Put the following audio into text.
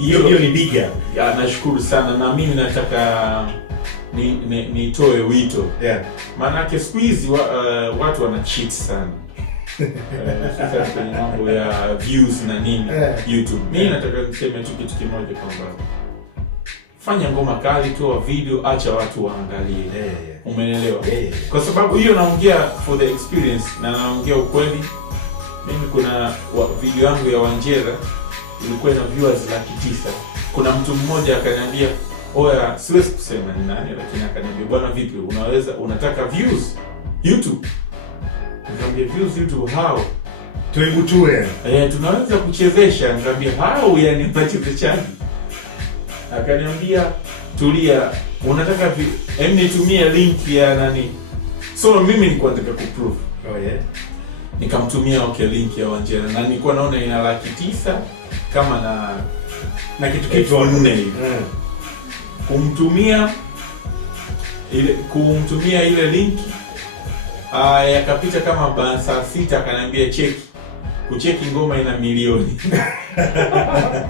hiyo ni bigger. Nashukuru sana, na mimi nataka nitoe wito. Maana siku hizi watu wana cheat sana. Sasa kwenye mambo ya views na nini YouTube. Mimi nataka niseme tu kitu kimoja kwamba fanya ngoma kali, toa video, acha watu waangalie. Umeelewa? Kwa sababu hiyo naongea for the experience na naongea ukweli. Mimi kuna video yangu ya Wanjera ilikuwa na viewers 900,000. Kuna mtu mmoja akaniambia, "Oya, siwezi kusema ni nani, lakini akaniambia, bwana vipi, unataka views YouTube?" Nikamwambia, "Views YouTube how? Tuibutue." Tunaweza kuchezesha." Nikamwambia, "How yani mpachezeshaji?" Akaniambia, "Tulia, unataka nitumie link ya nani?" So mimi nilikuwa nataka kuprove. Nikamtumia link ya Wanjera na nilikuwa naona ina 900,000 kama na kitu 4 hivi. Kumtumia ile link yakapita kama saa 6, akaniambia kucheki ngoma ina milioni.